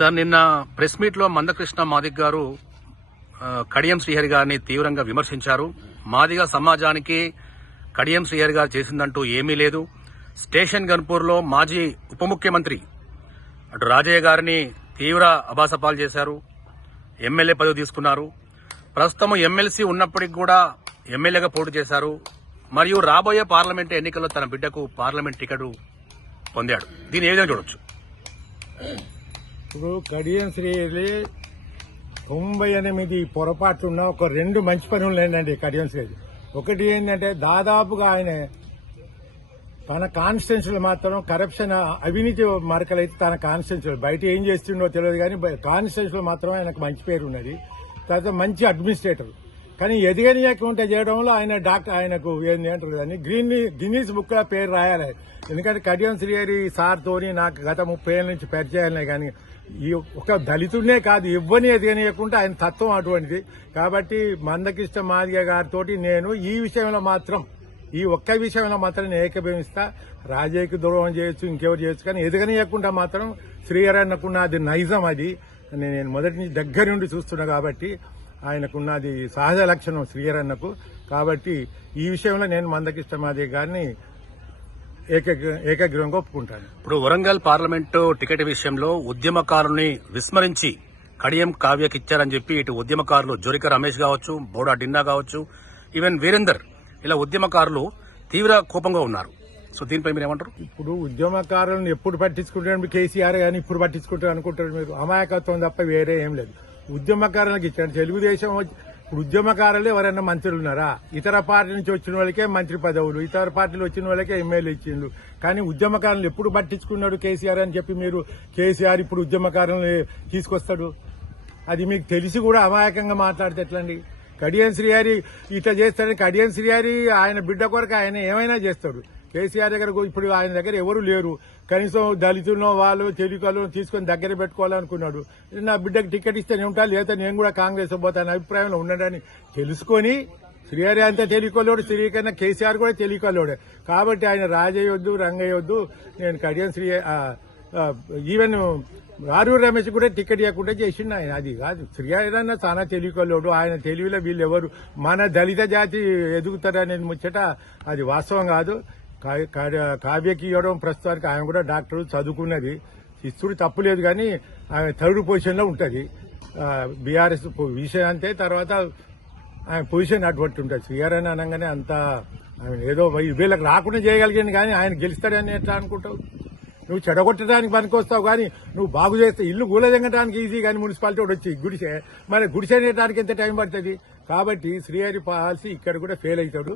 Sir నిన్న press meet లో మందకృష్ణ మాదిగ గారు కడియం శ్రీహరి గారిని తీవ్రంగా విమర్శించారు. మాదిగ సమాజానికి కడియం శ్రీహరి గారు చేసిందంటూ ఏమీ లేదు. స్టేషన్ గన్పూర్ లో మాజీ ఉప ముఖ్యమంత్రి అటు రాజయ్య గారిని తీవ్ర అభాసపాలు చేశారు. ఎమ్మెల్యే పదవి తీసుకున్నారు. ప్రస్తుతం ఎమ్మెల్సీ ఉన్నప్పటికీ కూడా ఎమ్మెల్యేగా పోటీ చేశారు. మరియు రాబోయే పార్లమెంట్ ఎన్నికల్లో తన బిడ్డకు పార్లమెంట్ టికెట్ పొందాడు. దీన్ని ఏ విధంగా చూడొచ్చు? ఇప్పుడు కడియం శ్రీహరి 98 పొరపాట్లున్న ఒక 2 మంచి పనులు ఏంటండి కడియం శ్రీహరి. ఒకటి ఏంటంటే దాదాపుగా ఆయన తన కాన్స్టిట్యున్సీలో మాత్రం కరప్షన్ అవినీతి మరకలైతే తన కాన్స్టిట్యున్సీలో బయట ఏం చేస్తుండో తెలియదు కానీ కాన్స్టిట్యున్సీలో మాత్రం ఆయనకు మంచి పేరు ఉన్నది. తర్వాత మంచి అడ్మినిస్ట్రేటర్. కానీ ఎదగనీయకుండా చేయడంలో ఆయనకు ఏంది అంటారు కానీ గిన్నీస్ బుక్ లో పేరు రాయాలి. ఎందుకంటే కడియం శ్రీహరి సార్ తోని నాకు గత 30 ఏళ్ల నుంచి పరిచయాలనే కానీ ఈ ఒక దళితుడినే కాదు ఎవ్వని ఎదగనీయకుండా ఆయన తత్వం అటువంటిది. కాబట్టి మందకృష్ణ మాదిగ గారితో నేను ఈ విషయంలో మాత్రం ఈ ఒక్క విషయంలో మాత్రం నేను ఏకీభవిస్తా. రాజయ్యకు ద్రోహం చేయొచ్చు, ఇంకెవరు చేయొచ్చు, కానీ ఎదగనీయకుండా మాత్రం శ్రీహరి అన్నకున్న అది నైజం. అది నేను మొదటి నుంచి దగ్గర నుండి చూస్తున్నా కాబట్టి ఆయనకున్నది సహజ లక్షణం శ్రీహరి అన్నకు. కాబట్టి ఈ విషయంలో నేను మందకృష్ణ మాదిగ గారిని ఏకగ్రీవంగా ఒప్పుకుంటాను. ఇప్పుడు వరంగల్ పార్లమెంటు టికెట్ విషయంలో ఉద్యమకారుల్ని విస్మరించి కడియం కావ్యకి ఇచ్చారని చెప్పి ఇటు ఉద్యమకారులు జోరిక రమేష్ కావచ్చు, బోడా డిన్నా కావచ్చు, ఈవెన్ వీరేందర్ ఇలా ఉద్యమకారులు తీవ్ర కోపంగా ఉన్నారు. సో దీనిపై మీరు ఏమంటారు? ఇప్పుడు ఉద్యమకారులను ఎప్పుడు పట్టించుకుంటారు కేసీఆర్ కానీ ఇప్పుడు పట్టించుకుంటారు అనుకుంటారు మీరు. అమాయకత్వం తప్ప వేరే ఏం లేదు. ఉద్యమకారులకు ఇచ్చారు. తెలుగుదేశం ఇప్పుడు ఉద్యమకారులు ఎవరైనా మంత్రులు ఉన్నారా? ఇతర పార్టీ నుంచి వచ్చిన వాళ్ళకే మంత్రి పదవులు, ఇతర పార్టీలు వచ్చిన వాళ్ళకే ఎమ్మెల్యే ఇచ్చిండు. కానీ ఉద్యమకారులను ఎప్పుడు పట్టించుకున్నాడు కేసీఆర్ అని చెప్పి మీరు కేసీఆర్ ఇప్పుడు ఉద్యమకారులను తీసుకొస్తాడు? అది మీకు తెలిసి కూడా అమాయకంగా మాట్లాడితే ఎట్లండి? కడియం శ్రీహరి ఇట్లా చేస్తాడని కడియం శ్రీహరి ఆయన బిడ్డ కొరకు ఆయన ఏమైనా చేస్తాడు. కేసీఆర్ దగ్గర ఇప్పుడు ఆయన దగ్గర ఎవరు లేరు. కనీసం దళితులను వాళ్ళు తెలుగులో తీసుకొని దగ్గర పెట్టుకోవాలనుకున్నాడు. నా బిడ్డకు టికెట్ ఇస్తే నేను ఉంటాను, లేదా నేను కూడా కాంగ్రెస్ పోతాను అభిప్రాయంలో ఉండడని తెలుసుకొని శ్రీహరి అంతా తెలియకోలేడు, శ్రీకన్నా కేసీఆర్ కూడా తెలియకోలేడు. కాబట్టి ఆయన రాజయ్యొద్దు, రంగయ్యొద్దు. నేను కడియం ఈవెన్ రారూరు రమేష్ కూడా టికెట్ ఇవ్వకుండా చేసిండు ఆయన. అది కాదు, శ్రీహరి అన్న చాలా తెలియకోలేడు. ఆయన తెలివిలో వీళ్ళు ఎవరు మన దళిత జాతి ఎదుగుతారనేది ముచ్చట అది వాస్తవం కాదు. కావ్యకి ఇవ్వడం ప్రస్తుతానికి ఆయన కూడా డాక్టర్ చదువుకున్నది, ఇస్తుడు తప్పులేదు. కానీ ఆమె 3rd పొజిషన్ లో ఉంటుంది బీఆర్ఎస్ విషయం అంతే. తర్వాత ఆయన పొజిషన్ అటువంటి ఉంటుంది. శ్రీహరి అని అనగానే అంత ఆయన ఏదో వీళ్ళకి రాకుండా చేయగలిగింది కానీ ఆయన గెలుస్తాడని ఎట్లా అనుకుంటావు? నువ్వు చెడగొట్టడానికి పనికొస్తావు కానీ నువ్వు బాగు చేస్తే ఇల్లు గూలదెంగడానికి ఈజీ. కానీ మున్సిపాలిటీ కూడా వచ్చి గుడిసే మరి గుడిసే అనేటానికి ఎంత టైం పడుతుంది? కాబట్టి శ్రీహరి పాలసీ ఇక్కడ కూడా ఫెయిల్ అవుతాడు.